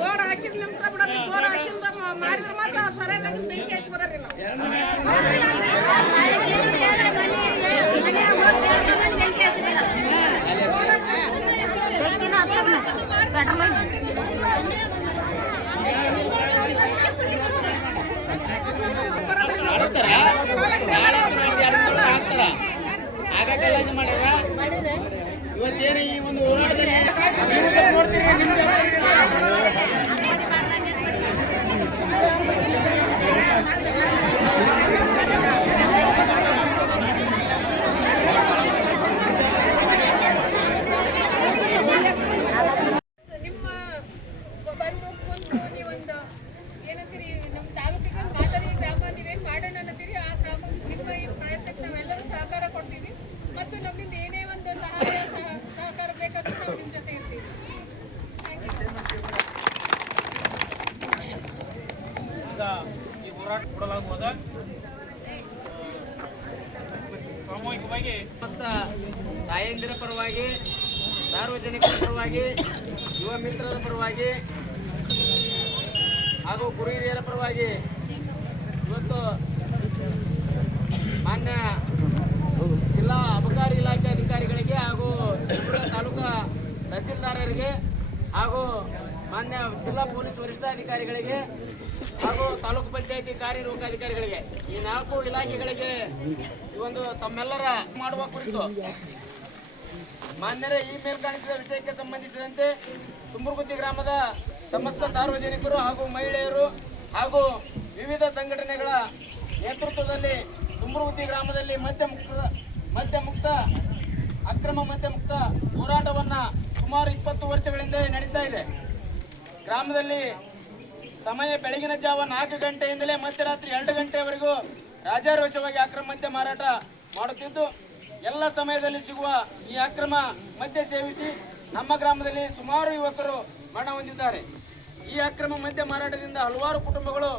ಗೋಡ್ ಹಾಕಿದ ನಂತರ ಬಿಡೋದು ಗೋಡ್ ಹಾಕಿಂದ ಮಾಡಿದ್ರೆ ಮಾತ್ರ ಸರಿಯಾಗಿ ಬೆಂಕಿ ಹಚ್ಚಿ ಬರೋರಿಲ್ಲ ಇವತ್ತೇನು ಈ ಒಂದು ಹೋರಾಟದಲ್ಲಿ ನೋಡ್ತೀರಿ ನಿಮ್ಮ ಬಂದು ಕುಂತು ನೀವೊಂದು ಏನಂತೀರಿ ನಮ್ಮ ತಾಲೂಕಿಗೆ ಮಾದರಿ ಗ್ರಾಮ ನೀವೇನು ಮಾಡೋಣ ಅನ್ನತ್ತೀರಿ ಆ ಗ್ರಾಮ ನಿಮ್ಮ ಈ ಪ್ರಯತ್ನಕ್ಕೆ ನಾವೆಲ್ಲರೂ ಸಹಕಾರ ಕೊಡ್ತೀವಿ ಮತ್ತು ನಮ್ಮಿಂದ ಏನೇ ಒಂದು ಸಹಕಾರ ಬೇಕಾದ್ರೂ ನಾವು ನಿಮ್ಮ ಜೊತೆ ಇರ್ತೀವಿ. ಈ ಹೋರಾಟ ಕೊಡಲಾಗುವಾಗ ಸಾಮೂಹಿಕವಾಗಿ ಸಮಸ್ತ ತಾಯಂದಿರ ಪರವಾಗಿ, ಸಾರ್ವಜನಿಕರ ಪರವಾಗಿ, ಯುವ ಮಿತ್ರರ ಪರವಾಗಿ ಹಾಗೂ ಗುರು ಹಿರಿಯರ ಪರವಾಗಿ ಇವತ್ತು ಮಾನ್ಯ ಜಿಲ್ಲಾ ಅಬಕಾರಿ ಇಲಾಖೆ ಅಧಿಕಾರಿಗಳಿಗೆ ಹಾಗೂ ತಾಲೂಕಾ ತಹಸೀಲ್ದಾರರಿಗೆ ಹಾಗೂ ಮಾನ್ಯ ಜಿಲ್ಲಾ ಪೊಲೀಸ್ ವರಿಷ್ಠಾಧಿಕಾರಿಗಳಿಗೆ ಹಾಗೂ ತಾಲೂಕು ಪಂಚಾಯತಿ ಕಾರ್ಯನಿರ್ವಾಹಕಾಧಿಕಾರಿಗಳಿಗೆ ಈ 4 ಇಲಾಖೆಗಳಿಗೆ ಈ ಒಂದು ತಮ್ಮೆಲ್ಲರ ಮಾಡುವ ಕುರಿತು ಮಾನ್ಯರೇ ಈ ಮೇಲ್ಕಾಣಿಸಿದ ವಿಷಯಕ್ಕೆ ಸಂಬಂಧಿಸಿದಂತೆ ತುಂಬುರ್ಗುತ್ತಿ ಗ್ರಾಮದ ಸಮಸ್ತ ಸಾರ್ವಜನಿಕರು ಹಾಗೂ ಮಹಿಳೆಯರು ಹಾಗೂ ವಿವಿಧ ಸಂಘಟನೆಗಳ ನೇತೃತ್ವದಲ್ಲಿ ತುಂಬುರ್ಗುತ್ತಿ ಗ್ರಾಮದಲ್ಲಿ ಮದ್ಯಮುಕ್ತ ಅಕ್ರಮ ಮದ್ಯಮುಕ್ತ ಹೋರಾಟವನ್ನು ಸುಮಾರು 20 ವರ್ಷಗಳಿಂದ ನಡೀತಾ ಇದೆ. ಗ್ರಾಮದಲ್ಲಿ ಸಮಯ ಬೆಳಗಿನ ಜಾವ 4 ಗಂಟೆಯಿಂದಲೇ ಮಧ್ಯರಾತ್ರಿ 2 ಗಂಟೆಯವರೆಗೂ ರಾಜಾರೋಷವಾಗಿ ಅಕ್ರಮ ಮದ್ಯ ಮಾರಾಟ ಮಾಡುತ್ತಿದ್ದು, ಎಲ್ಲ ಸಮಯದಲ್ಲಿ ಸಿಗುವ ಈ ಅಕ್ರಮ ಮದ್ಯ ಸೇವಿಸಿ ನಮ್ಮ ಗ್ರಾಮದಲ್ಲಿ ಸುಮಾರು ಯುವಕರು ಮರಣ ಹೊಂದಿದ್ದಾರೆ. ಈ ಅಕ್ರಮ ಮದ್ಯ ಮಾರಾಟದಿಂದ ಹಲವಾರು ಕುಟುಂಬಗಳು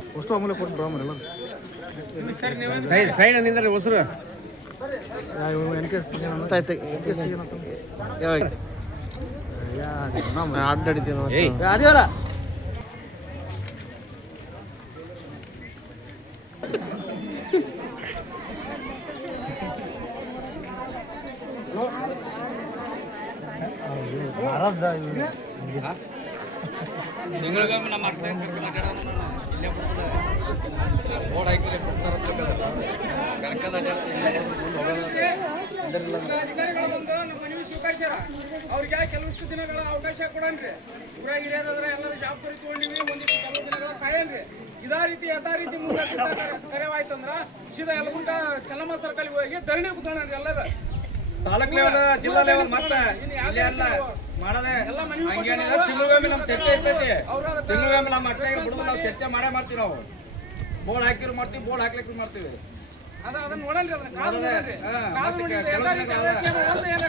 ತಿಂಗಳಿಗೊಮ್ಮೆ ನಮ್ಮ ಅರ್ಥ ಇಲ್ಲೇ ಬೋರ್ಡ್ ಹಾಕಿದ್ರೆ ಅಧಿಕಾರಿಗಳು ಬಂದು ನಮ್ಮ ಮನವಿ ಸ್ವೀಕರಿಸ್ಯಾರ. ಅವ್ರಿಗೆ ಕೆಲವಷ್ಟು ದಿನಗಳ ಅವಕಾಶ ಕೊಡನ್ರಿ. ಊರ ಹಿರಿಯರಾದ್ರೆ ಎಲ್ಲರೂ ಜವಾಬ್ದಾರಿ ತಗೊಂಡಿವಿ, ಒಂದಿಷ್ಟು ಕೆಲವು ದಿನಗಳ ಕಾಯನ್ರಿ. ಇದೇ ರೀತಿ ಯಥಾ ರೀತಿ ಮುಂದೆ ಕರೆವಾಯ್ತಂದ್ರ ಸೀದಾ ಯಲಗುಂಟ ಚನ್ನಮ್ಮ ಸರ್ಕಲ್ಗೆ ಹೋಗಿ ಧರಣಿ ಕೂತ್ಕೊಂಡ್ರಿ ಎಲ್ಲದ ತಾಲೂಕ್ ಲೆವೆಲ್ ಜಿಲ್ಲಾ ಲೆವೆಲ್ ಮತ್ತೆ ಮಾಡದೆ ತಿಂಗಳಿಗೊಮ್ಮೆ ನಮ್ಮ ಚರ್ಚೆ ಇರ್ತೈತಿ. ತಿಂಗಳಿಗೊಮ್ಮೆ ನಮ್ಮ ಅಕ್ಕ ಬಿಡುದು ನಾವು ಚರ್ಚೆ ಮಾಡೇ ಮಾಡ್ತೀವಿ. ನಾವು ಬೋರ್ಡ್ ಹಾಕಿರು ಮಾಡ್ತೀವಿ, ಬೋರ್ಡ್ ಹಾಕ್ಲಿಕ್ಕೆ ಮಾಡ್ತೀವಿ. ಅದನ್ನ ನೋಡನ್ರಿ, ಅದನ್ನ ಕಾದು ನೋಡನ್ರಿ. ಕಾದು ನೋಡಿ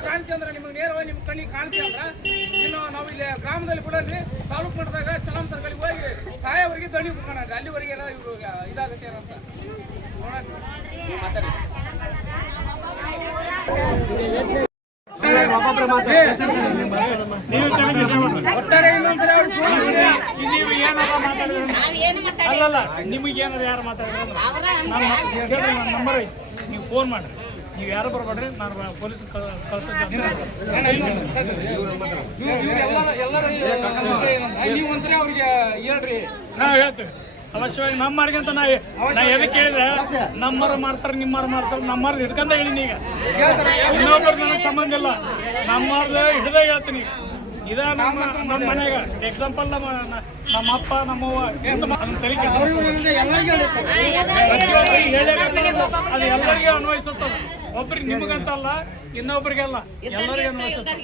ಕಾಣ್ತಂದ್ರೆ ನಿಮ್ಗೆ ನೇರವಾಗಿ ನಿಮ್ಮ ಕಣ್ಣಿಗೆ ಕಾಣ್ತೀವಿ ಅಂದ್ರೆ ಇನ್ನು ನಾವು ಇಲ್ಲಿ ಗ್ರಾಮದಲ್ಲಿ ಬಿಡನ್ರಿ. ತಾಲೂಕು ಮಟ್ಟದಾಗ ಚನ್ನಮ್ಮ ಸರ್ಕಲ್ಗೆ ಹೋಗಿ ಸಾಯವರೆಗೆ ಧರಣಿ ಕೂತ್ಕೊಂಡ್ರಿ. ಅಲ್ಲಿವರೆಗೆ ಎಲ್ಲ ಇವ್ರು ಇದಾಗತ್ತೆ ಅಂತ ನೋಡನ್ರಿ. ಮಾತಾಡಿ ಒಟ್ಟಾರೆ ಇನ್ನೊಂದ್ಸರಿ ಅಲ್ಲಲ್ಲ ನಿಮಗೆ ಏನಾರ ಯಾರು ಮಾತಾಡಿದ್ರೆ ನಂಬರ್ ಐತಿ, ನೀವು ಫೋನ್ ಮಾಡ್ರಿ. ನೀವು ಯಾರು ಬರ್ಬೇಡ್ರಿ, ನಾನು ಪೊಲೀಸ್ ನೀವು ಒಂದ್ಸರಿ ಅವ್ರಿಗೆ ಹೇಳ್ರಿ. ನಾವು ಹೇಳ್ತೀವಿ ಅವಶ್ಯವಾಗಿ ನಮ್ಮರ್ಗೆ ಅಂತ ನಾ ಎದಕ್ಕೆ ಹೇಳಿದೆ, ನಮ್ಮರು ಮಾಡ್ತಾರೆ ನಿಮ್ಮರು ಮಾಡ್ತಾರೆ. ನಮ್ಮರು ಹಿಡ್ಕೊಂಡ ಹೇಳಿನಿ. ಈಗ ಇನ್ನೊಬ್ಬರು ನನಗೆ ಸಂಬಂಧ ಇಲ್ಲ, ನಮ್ಮರ್ದು ಹಿಡ್ದ ಹೇಳ್ತೀನಿ. ಇದ ನಮ್ಮ ಮನೆಯಾಗ ಎಕ್ಸಾಂಪಲ್ ನಮ್ಮ ಅಪ್ಪ ನಮ್ಮವ್ವ ಅದನ್ನ ತಲೆ ಅದು ಎಲ್ಲರಿಗೂ ಅನ್ವಯಿಸುತ್ತದ. ಒಬ್ರಿಗೆ ನಿಮಗಂತಲ್ಲ, ಇನ್ನೊಬ್ರಿಗೆಲ್ಲ ಎಲ್ಲರಿಗೂ ಅನ್ವಯಿಸುತ್ತೆ.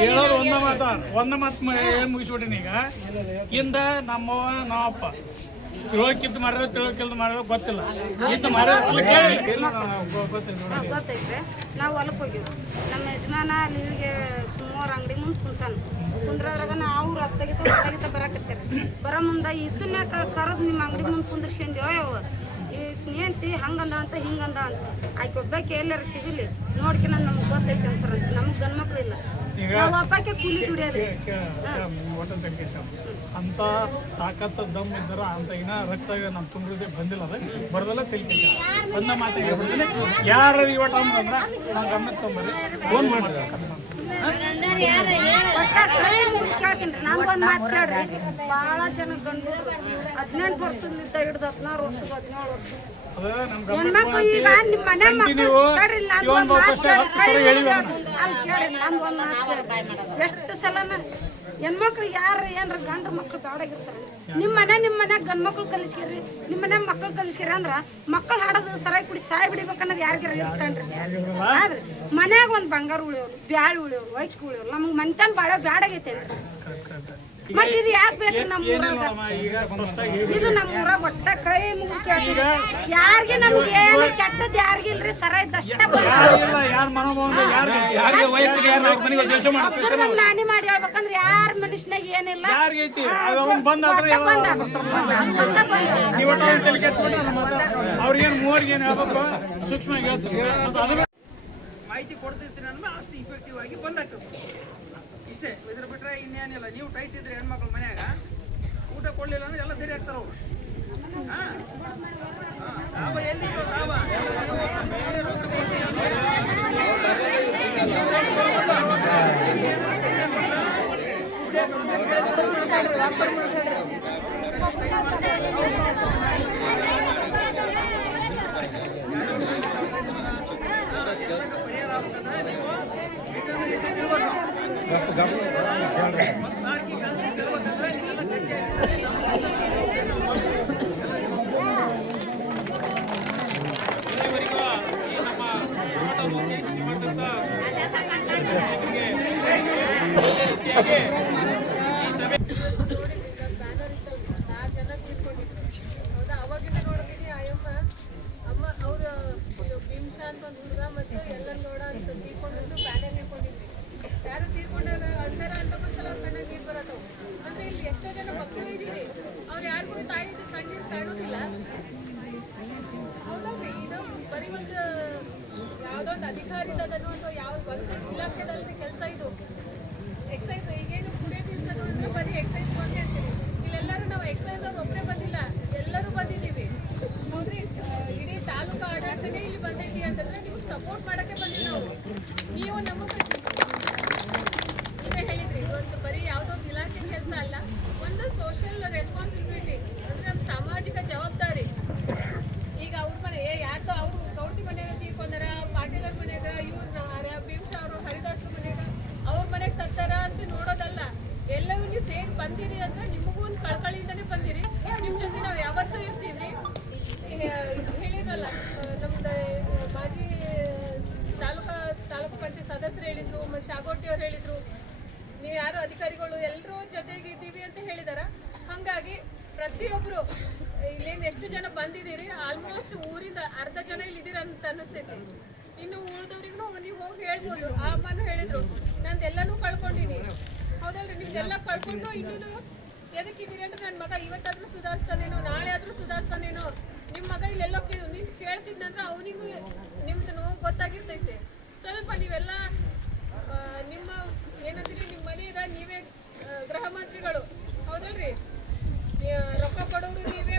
ಹೇಳೋದು ಒಂದ ಮಾತು ಏನ್ ಮುಗಿಸ್ಬಿಟ್ಟಿನಿ. ಈಗ ಇಂದ ನಮ್ಮವ್ವ ನಮ್ಮಪ್ಪ ತಿಳೋಕಿದ್ದು ಮಾರ್ಯಾರ ತಿಳೋಕಿಲ್ದು ಮಾರ್ಯಾರ ಗೊತ್ತಿಲ್ಲ. ಇಂತ ಗೊತ್ತೈತ್ರಿ. ನಾವು ಹೊಲಕ್ಕೆ ಹೋಗಿವ್ರಿ. ನಮ್ಮ ಯಜಮಾನ ಅಲ್ಲಿಗೆ ಸುಮಾರು ಅಂಗಡಿ ಮುಂದೆ ಕುಂತಾನ. ಕುಂದ್ರದ್ರಾಗ ಅವ್ರು ಹತ್ತಾಗಿತ್ತ ಬರಾಕತ್ತೀರಿ. ಬರೋ ಮುಂದೆ ಇದನ್ನ ಕರೆದು ನಿಮ್ಮ ಅಂಗಡಿ ಮುಂದೆ ಕುಂದ್ರಿಸ್ಕೊಂಡ್ಯೋ ಏನಂತಿ ಹಂಗಂದ ಅಂತ ಹಿಂಗಂದ ಅಂತ ಆಕೆ ಒಬ್ಬಾಕೆ ಎಲ್ಲಾರು ಸಿಗಲಿ ನೋಡ್ಕಿನ ನಮ್ಗೆ ಗೊತ್ತೈತೆ ಅಂತಾರಂತ ನಮ್ಗೆ ಗಂಡು ಮಕ್ಳು ಇಲ್ಲ ನಾವು ಒಬ್ಬಾಕೆ ಕೂಲಿ ದುಡಿಯೋದ್ರಿ ಅಂತ ತಾಕತ್ತು ದಮ್ ಇದ್ದಾರ ಅಂತ ಇನ್ನ ರಕ್ತ ನಮ್ಮ ತುಂಬಿದೆ ಬಂದಿಲ್ಲ ಅದ ಬರ್ದಲ್ಲ ತಿಳ್ಕೊಂಡ ಒಂದ ಮಾತಿಗೆ ಯಾರು ಇವತ್ತು ಅಂತಂದ್ರ ನಾವು ಗಮನಕ್ಕೆ ತೊಂಬರ್ರಿ ಫೋನ್ ಮಾಡಿದ್ರೆ ಕೇಳ್ತೀನಿ ನಂಗೊಂದು ಮಾತು ಕೇಳ್ರಿ ಭಾಳ ಜನ ಗಂಡು 18 ವರ್ಷದಿಂದ ಹಿಡಿದು 16 ವರ್ಷದ 17 ವರ್ಷ ಹೆಣ್ಮಕ್ಳು ಈಗ ನಿಮ್ಮ ಮನೆ ಮಕ್ಕಳು ಎಷ್ಟು ಸಲನ ಹೆಣ್ಮಕ್ಳು ಯಾರು ಏನ್ರ ಗಂಡ್ರ ಮಕ್ಳು ಬಾಡಾಗಿರ್ತಾರೆ ನಿಮ್ಮ ಮನ್ಯಾಗ ಗಂಡ್ ಮಕ್ಳು ಕಲಿಸ್ಕೇರಿ ನಿಮ್ಮ ಮನ್ಯಾಗ ಮಕ್ಳು ಕಲಿಸ್ಕೇರಿ ಅಂದ್ರ ಮಕ್ಕಳು ಹಾಡೋದು ಸರಾಯಿ ಕುಡಿ ಸಾಯಿ ಬಿಡಿಬೇಕನ್ನೋದು ಯಾರಿಗಾರ ಇರ್ತಾನ್ರಿ ಆದ್ರೆ ಮನ್ಯಾಗ ಒಂದು ಬಂಗಾರ ಉಳಿಯೋರು ಬ್ಯಾಳಿ ಉಳಿಯೋರು ವಯಸ್ಸು ಉಳಿಯೋರು ನಮಗೆ ಮಂಟನ್ ಬಾಳ ಬ್ಯಾಡಾಗೈತೆ ಮತ್ತೆ ಇದು ಯಾಕೆ ಬೇಕು ನಮ್ಮ ಊರಾಗ ಇದು ನಮ್ಮ ಊರಾಗ ಒಟ್ಟ ಕೈ ಮುಗಿ ಕೇಳ್ತೀವಿ ಯಾರಿಗೆ ನಮ್ಗೆ ಏನು ಕೆಟ್ಟದ್ದು ಯಾರಿಗಿಲ್ರಿ ಸರ ಇದ್ದಷ್ಟ ನಾನಿ ಮಾಡಿ ಹೇಳ್ಬೇಕಂದ್ರೆ ಯಾರ ಮನುಷ್ಯನಾಗ ಏನಿಲ್ಲ ಅವ್ರಿಗೇನು ಮೂವರಿಗೇನು ಹೇಳ್ಬೇಕು ಸೂಕ್ಷ್ಮ ಮಾಹಿತಿ ಕೊಡ್ತಿರ್ತೀನಿ ಅಂದ್ರೆ ಅಷ್ಟು ಇಫೆಕ್ಟಿವ್ ಆಗಿ ಬಂದಾಗ್ತದೆ ಇಷ್ಟೇ ಇದ್ರ ಬಿಟ್ರೆ ಇನ್ನೇನಿಲ್ಲ ನೀವು ಟೈಟ್ ಇದ್ರೆ ಹೆಣ್ಮಕ್ಳು ಮನ್ಯಾಗ ಊಟ ಕೊಡ್ಲಿಲ್ಲ ಅಂದ್ರೆ ಎಲ್ಲ ಸರಿ ಆಗ್ತಾರ ಅವ್ರು ಲಾಭ ಎಲ್ಲಿದ್ದು ಲಾಭ ಪರಿಹಾರ ಆಗ್ಬೇಕಂದ್ರೆ ನೀವು ಡಿಟರ್ಮಿನೇಷನ್ ಇರ್ಬೇಕು ಅವಾಗಿಂದ ನೋಡಿದೀನಿ ಅಯ್ಯಮ್ಮ ಅಮ್ಮ ಅವ್ರ ಭೀಮ್ಶಾ ಅಂತ ಒಂದು ಹುಡುಗ ಮತ್ತು ಎಲ್ಲಂಗೌಡ ಅಂತ ತೀರ್ಕೊಂಡಿದ್ದು ಬ್ಯಾನರ್ ಹಿಡ್ಕೊಂಡಿದ್ವಿ ಯಾರು ತೀರ್ಕೊಂಡಾಗ ಅಂತಾರ ಅಂತ ಒಂದ್ಸಲ ಅವ್ರ ಕಣ್ಣ ನೀರು ಬರತ್ತವು ಅಂದ್ರೆ ಇಲ್ಲಿ ಎಷ್ಟೋ ಜನ ಮಕ್ಕಳು ಇದೀರಿ ಅವ್ರು ಯಾರಿಗೂ ತಾಯಿದು ಕಣ್ಣೀರು ಕಾಣೋದಿಲ್ಲ ಹೌದಲ್ರಿ ಇದು ಬರೀ ಒಂದು ಯಾವುದೋ ಒಂದು ಅಧಿಕಾರಿದದನ್ನು ಅಥವಾ ಯಾವ ಒಂದು ಇಲಾಖೆದಲ್ಲಿ ಕೆಲಸ ಇದು ಎಕ್ಸೈಸ್ ಈಗೇನು ಕುಡಿಯೋದು ಇಲ್ಸೋದು ಅಂದ್ರೆ ಬರೀ ಎಕ್ಸೈಸ್ ಒಂದೇ ಅಂತೀವಿ ಇಲ್ಲೆಲ್ಲರೂ ನಾವು ಎಕ್ಸೈಸ್ ಅವ್ರು ಒಬ್ಬರೇ ಬಂದಿಲ್ಲ ಎಲ್ಲರೂ ಬಂದಿದ್ದೀವಿ ಹೌದ್ರಿ ಇಡೀ ತಾಲೂಕು ಆಡಳಿತನೇ ಇಲ್ಲಿ ಬಂದೈತಿ ಅಂತಂದ್ರೆ ನಿಮ್ಗೆ ಸಪೋರ್ಟ್ ಮಾಡೋಕ್ಕೆ ಬಂದಿವಿ ನಾವು ನೀವು ನಮಗೆ ಈಗ ಹೇಳಿದ್ರಿ ಒಂದು ಬರೀ ಯಾವುದೋ ಒಂದು ಇಲಾಖೆ ಕೆಲಸ ಅಲ್ಲ ಒಂದು ಸೋಷಿಯಲ್ ರೆಸ್ಪಾನ್ಸಿಬಿಲಿಟಿ ಅಂದ್ರೆ ನಮ್ಮ ಸಾಮಾಜಿಕ ಜವಾಬ್ದಾರಿ ಈಗ ಅವ್ರ ಮನೆ ಯಾಕೋ ಅವರು ಗೌಡ್ತಿ ಮನೆಯಾಗ ತೀರ್ಕೊಂಡಾರ ಪಾಟೀಲರ ಮನೆಯಾಗ ಇವ್ರು ಭೀಮ್ಶಾ ಅವರು ಹರಿದಾಸ್ರ ಮನೆಯಾಗ ಅವ್ರ ಮನೆಗೆ ಸತ್ತಾರ ಅಂತ ನೋಡೋದಲ್ಲ ಎಲ್ಲವೂ ನೀವು ಸೇರಿ ಬಂದಿರಿ ಅಂದ್ರೆ ನಿಮಗೂ ಒಂದು ಕಳ್ಕಳಿಯಿಂದನೇ ಬಂದಿರಿ ನಿಮ್ಮ ಜೊತೆ ನಾವು ಯಾವತ್ತೂ ಇರ್ತೀವಿ ಹೇಳಿರಲ್ಲ ನಮ್ದು ಮಾಜಿ ತಾಲೂಕು ಪಂಚಾಯತ್ ಸದಸ್ಯರು ಹೇಳಿದ್ರು ಮತ್ತು ಶಾಗೋಟಿ ಅವ್ರು ಹೇಳಿದ್ರು ನೀವು ಯಾರು ಅಧಿಕಾರಿಗಳು ಎಲ್ಲರೂ ಜೊತೆಗಿದ್ದೀವಿ ಅಂತ ಹೇಳಿದಾರ ಹಾಗಾಗಿ ಪ್ರತಿಯೊಬ್ಬರು ಇಲ್ಲೇನು ಎಷ್ಟು ಜನ ಬಂದಿದ್ದೀರಿ ಆಲ್ಮೋಸ್ಟ್ ಊರಿಂದ ಅರ್ಧ ಜನ ಇಲ್ಲಿದ್ದೀರ ಅಂತ ಅನ್ನಿಸ್ತೈತಿ ಇನ್ನು ಉಳಿದವ್ರಿಗೂ ನೀವು ಹೋಗಿ ಹೇಳ್ಬೋದು ಆ ಅಮ್ಮನೂ ಹೇಳಿದ್ರು ನಂದೆಲ್ಲನೂ ಕಳ್ಕೊಂಡಿನಿ ಹೌದಲ್ರಿ ನಿಮ್ದೆಲ್ಲ ಕಳ್ಕೊಂಡು ಇನ್ನೂ ಎದಕ್ಕಿದ್ದೀರಿ ಅಂದ್ರೆ ನನ್ನ ಮಗ ಇವತ್ತಾದ್ರೂ ಸುಧಾರಿಸ್ತಾನೇನೋ ನಾಳೆ ಆದ್ರೂ ಸುಧಾರಿಸ್ತಾನೇನೋ ನಿಮ್ಮ ಮಗ ಇಲ್ಲೆಲ್ಲ ನೀವು ಕೇಳ್ತಿದ್ನಂದ್ರೆ ಅವನಿಗೂ ನಿಮ್ದು ನೋವು ಗೊತ್ತಾಗಿರ್ತೈತೆ ಸ್ವಲ್ಪ ನೀವೆಲ್ಲ ನಿಮ್ಮ ಏನಂತೀರಿ ನಿಮ್ಮ ಮನೆಯದ ನೀವೇ ಗೃಹ ಮಂತ್ರಿಗಳು ಹೌದಲ್ರಿ ರೊಕ್ಕ ಕೊಡೋರು ನೀವೇ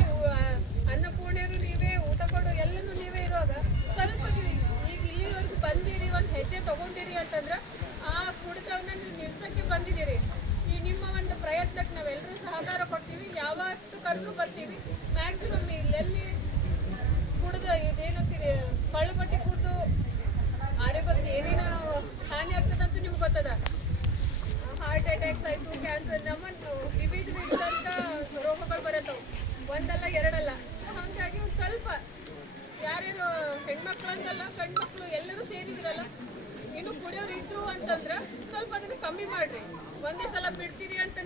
ಅನ್ನಪೂರ್ಣೆಯರು ನೀವೇ ಊಟ ಕೊಡೋ ಎಲ್ಲನೂ ನೀವೇ ಇರುವಾಗ ಸ್ವಲ್ಪ ನೀವು ಈಗ ಇಲ್ಲಿವರೆಗೂ ಬಂದಿರಿ ಒಂದು ಹೆಜ್ಜೆ ತಗೊಂಡಿರಿ ಅಂತಂದ್ರೆ ಆ ಕುಡಿತವನ್ನ ನೀವು ನಿಲ್ಸಕ್ಕೆ ಬಂದಿದ್ದೀರಿ ಈ ನಿಮ್ಮ ಒಂದು ಪ್ರಯತ್ನಕ್ಕೆ ನಾವೆಲ್ಲರೂ ಸಹಕಾರ ಕೊಡ್ತೀವಿ ಯಾವತ್ತು ಕರೆದ್ರೂ ಬರ್ತೀವಿ ಮ್ಯಾಕ್ಸಿಮಮ್ ಎಲ್ಲಿ ಕುಡಿದು ಇದೇನಂತೀರಿ ಕಳ್ಳು ಬಟ್ಟೆ ಕುಡಿದು ಆರೋಗ್ಯಕ್ಕೆ ಏನೇನು ಹಾನಿ ಆಗ್ತದಂತೂ ನಿಮ್ಗೆ ಗೊತ್ತದ ಹಾರ್ಟ್ ಅಟ್ಯಾಕ್ಸ್ ಆಯಿತು ಕ್ಯಾನ್ಸರ್ ನಮ್ಮನ್ನು ವಿವಿಧ ರೋಗಗಳು ಬರತ್ತವು ಒಂದಲ್ಲ ಎರಡಲ್ಲ ಹಾಗಾಗಿ ಒಂದು ಸ್ವಲ್ಪ ಯಾರ್ಯಾರು ಹೆಣ್ಮಕ್ಳು ಅಂತಲ್ಲ ಗಂಡ್ಮಕ್ಳು ಎಲ್ಲರೂ ಸೇರಿದ್ರಲ್ಲ ಇನ್ನು ಕುಡಿಯೋರು ಇದ್ರು ಅಂತಂದ್ರೆ ಸ್ವಲ್ಪ ಅದನ್ನು ಕಮ್ಮಿ ಮಾಡ್ರಿ ಒಂದೇ ಸಲ ಬಿಡ್ತೀರಿ ಅಂತ